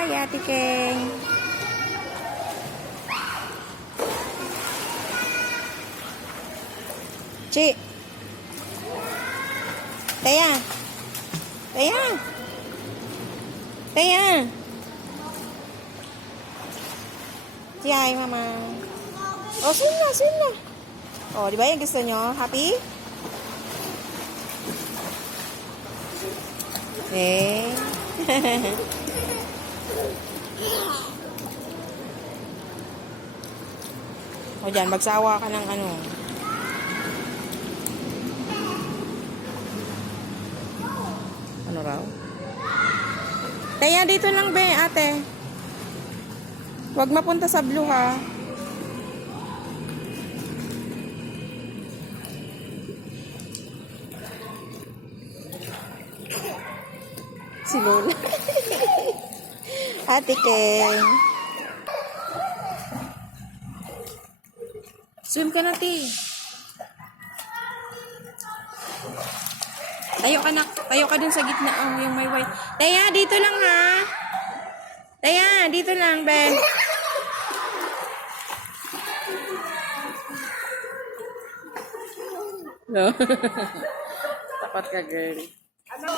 Hi, Ate Keng. Ci. Taya. Taya. Taya. Ci, hi, Mama. Oh, swim na, swim na. Oh, di ba yung gusto nyo? Happy? Eh. O dyan, magsawa ka ng ano. Ano raw? Kaya dito lang be, ate. Huwag mapunta sa blue ha. Si Lola. Ate Keng. Swim ka na, Ti. Tayo ka na. Tayo ka dun sa gitna. Oh, yung may white. Taya, dito lang ha. Taya, dito lang, Ben. No. Takot ka, girl. Ano?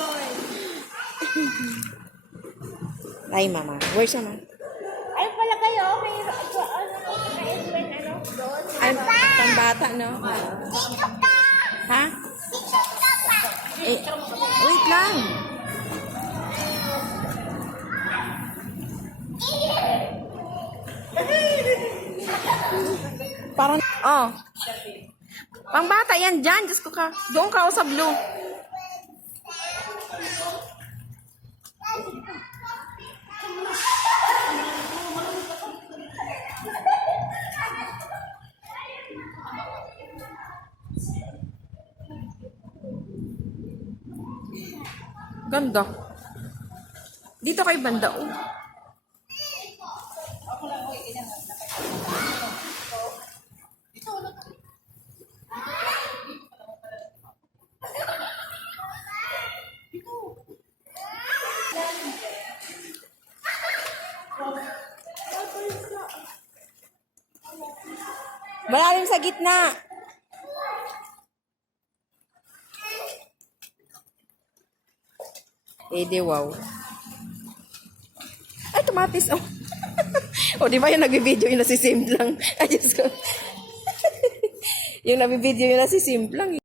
Ay, Mama. Where's Mama? Ay, pala kayo. May Edwin, ano, doon. Ay, pambata, no? Dito ka! Ha? Dito ka pa! Eh, wait lang. Parang, oh. Pangbata yan dyan. Diyos ko ka. Doon ka o sa blue. Ganda. Dito kay banda, oh. Malalim sa gitna. Eh, di wow. Ay, tumatis. Oh. O, di ba yung nag-video yung nasisimp lang? Ay, Diyos ko. Yung nag-video yung nasisimp lang.